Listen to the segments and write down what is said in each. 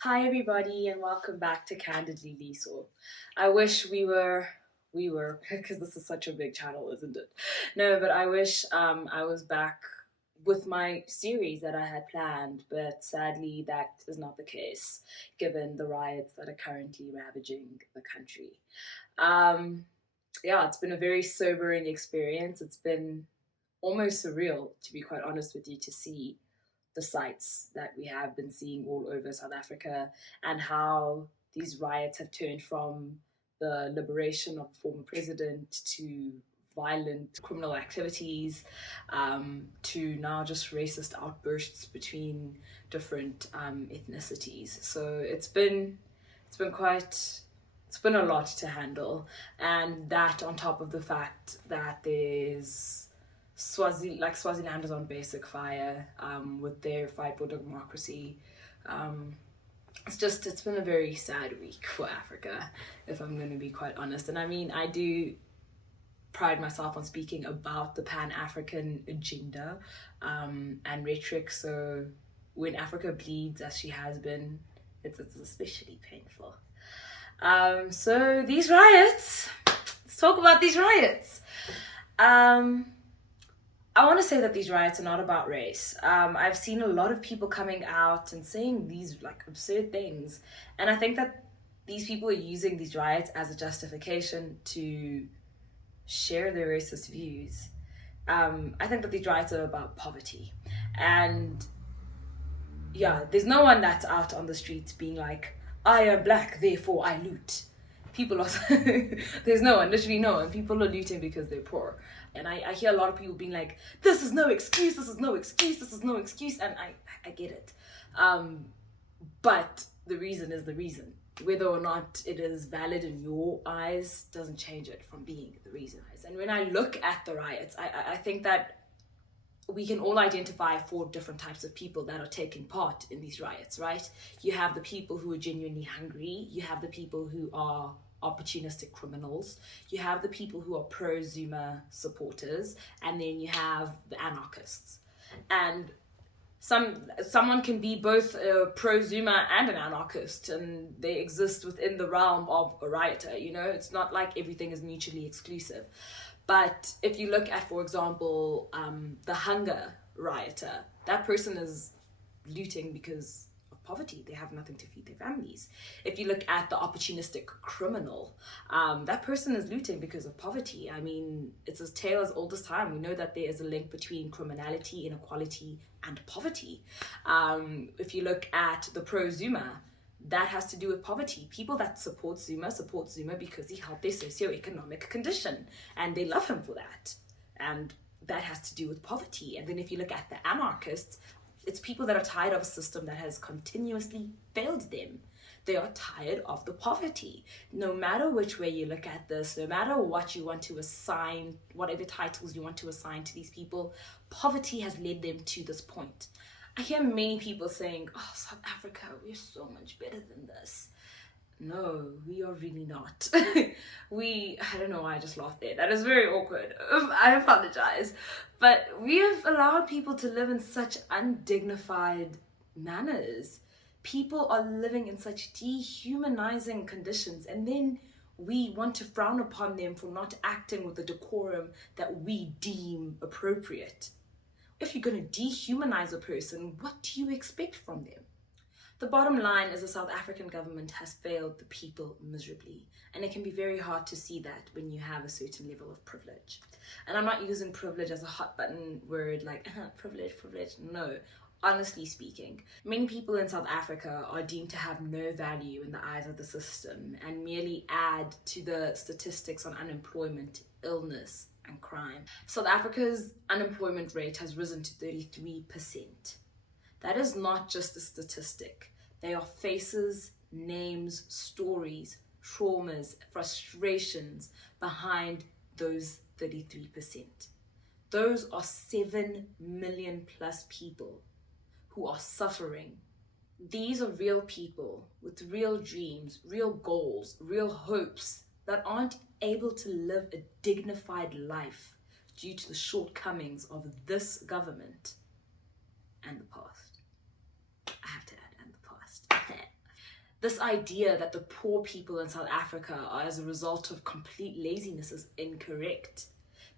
Hi everybody and welcome back to Candidly Liso. I wish we were because this is such a big channel, isn't it? No, but I wish I was back with my series that I had planned, but sadly that is not the case given the riots that are currently ravaging the country. Um yeah, it's been a very sobering experience. It's been almost surreal, to be quite honest with you, to see the sites that we have been seeing all over South Africa and how these riots have turned from the liberation of the former president to violent criminal activities, to now just racist outbursts between different ethnicities. So it's been a lot to handle, and that on top of the fact that there's Swaziland is on basic fire with their fight for democracy. Um, it's been a very sad week for Africa, if I'm going to be quite honest. And I mean, I do pride myself on speaking about the Pan-African agenda and rhetoric. So when Africa bleeds, as she has been, it's especially painful. So these riots. Let's talk about these riots. I want to say that these riots are not about race. I've seen a lot of people coming out and saying these like absurd things, and I think that these people are using these riots as a justification to share their racist views. I think that these riots are about poverty, and yeah, there's no one that's out on the streets being like, "I am black, therefore I loot." People are there's no one, literally no one. People are looting because they're poor. And I hear a lot of people being like, this is no excuse, this is no excuse, this is no excuse, and I get it. But the reason is the reason. Whether or not it is valid in your eyes doesn't change it from being the reason. And when I look at the riots, I think that we can all identify four different types of people that are taking part in these riots, right? You have the people who are genuinely hungry, you have the people who are opportunistic criminals, you have the people who are pro-Zuma supporters, and then you have the anarchists. And someone can be both a pro-Zuma and an anarchist, and they exist within the realm of a rioter. You know, it's not like everything is mutually exclusive. But if you look at, for example, the hunger rioter, that person is looting because of poverty. They have nothing to feed their families. If you look at the opportunistic criminal, that person is looting because of poverty. I mean, it's a tale as old as time. We know that there is a link between criminality, inequality, and poverty. If you look at the pro-Zuma, that has to do with poverty. People that support Zuma because he helped their socioeconomic condition, and they love him for that. And that has to do with poverty. And then if you look at the anarchists, it's people that are tired of a system that has continuously failed them. They are tired of the poverty. No matter which way you look at this, no matter what you want to assign, whatever titles you want to assign to these people, poverty has led them to this point. I hear many people saying, oh, South Africa, we're so much better than this. No, we are really not. I don't know why I just laughed there. That is very awkward. I apologize. But we have allowed people to live in such undignified manners. People are living in such dehumanizing conditions, and then we want to frown upon them for not acting with the decorum that we deem appropriate. If you're going to dehumanize a person, what do you expect from them? The bottom line is the South African government has failed the people miserably, and it can be very hard to see that when you have a certain level of privilege. And I'm not using privilege as a hot button word like privilege. No. Honestly speaking, many people in South Africa are deemed to have no value in the eyes of the system and merely add to the statistics on unemployment, illness, and crime. South Africa's unemployment rate has risen to 33%. That is not just a statistic. They are faces, names, stories, traumas, frustrations behind those 33%. Those are 7 million plus people who are suffering. These are real people with real dreams, real goals, real hopes that aren't able to live a dignified life due to the shortcomings of this government and the past. I have to add, and the past. This idea that the poor people in South Africa are as a result of complete laziness is incorrect.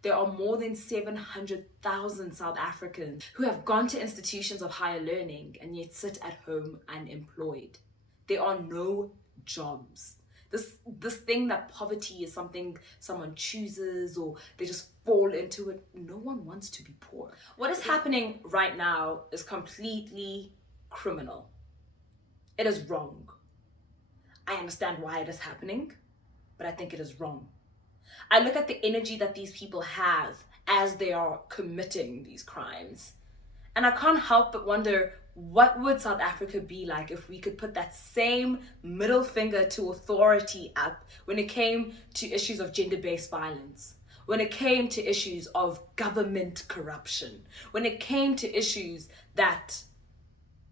There are more than 700,000 South Africans who have gone to institutions of higher learning and yet sit at home unemployed. There are no jobs. This thing that poverty is something someone chooses or they just fall into it. No one wants to be poor. What is happening right now is completely criminal. It is wrong. I understand why it is happening, but I think it is wrong. I look at the energy that these people have as they are committing these crimes, and I can't help but wonder, what would South Africa be like if we could put that same middle finger to authority up when it came to issues of gender-based violence, when it came to issues of government corruption, when it came to issues that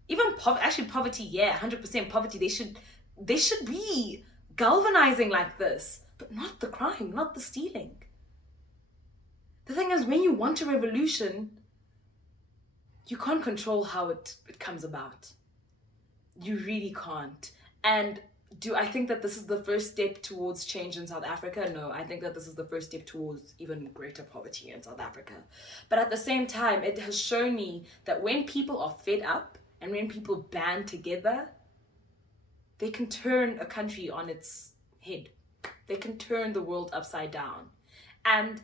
even poverty, yeah, 100% poverty, they should be galvanizing like this, but not the crime, not the stealing. The thing is, when you want a revolution, you can't control how it comes about. You really can't. And do I think that this is the first step towards change in South Africa? No, I think that this is the first step towards even greater poverty in South Africa. But at the same time, it has shown me that when people are fed up and when people band together, they can turn a country on its head. They can turn the world upside down. And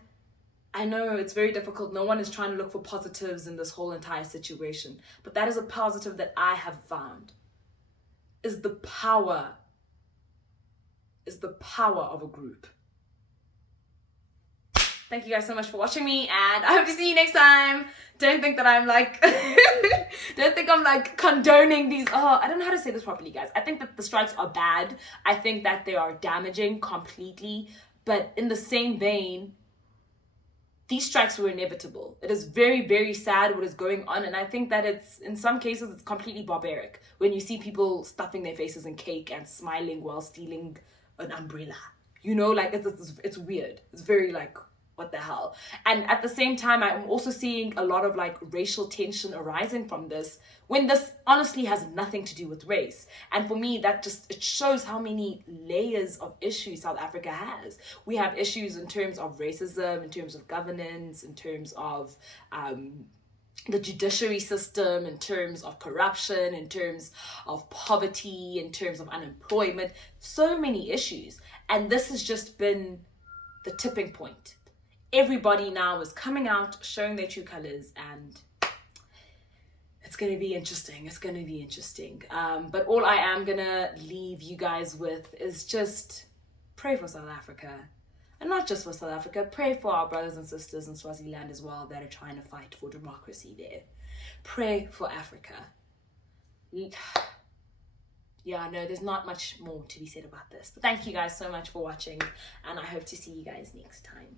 I know it's very difficult. No one is trying to look for positives in this whole entire situation. But that is a positive that I have found, is the power of a group. Thank you guys so much for watching me, and I hope to see you next time. Don't think that I'm like, don't think I'm like condoning these, I don't know how to say this properly, guys. I think that the strikes are bad. I think that they are damaging completely. But in the same vein, these strikes were inevitable. It is very, very sad what is going on. And I think that in some cases, it's completely barbaric when you see people stuffing their faces in cake and smiling while stealing an umbrella. You know, like it's weird. It's very like, what the hell? And at the same time, I'm also seeing a lot of like racial tension arising from this, when this honestly has nothing to do with race. And for me, that it shows how many layers of issues South Africa has. We have issues in terms of racism, in terms of governance, in terms of the judiciary system, in terms of corruption, in terms of poverty, in terms of unemployment, so many issues. And this has just been the tipping point. Everybody now is coming out, showing their true colors, and it's going to be interesting. It's going to be interesting. But all I am going to leave you guys with is just pray for South Africa. And not just for South Africa, pray for our brothers and sisters in Swaziland as well that are trying to fight for democracy there. Pray for Africa. Yeah, no, there's not much more to be said about this. But thank you guys so much for watching, and I hope to see you guys next time.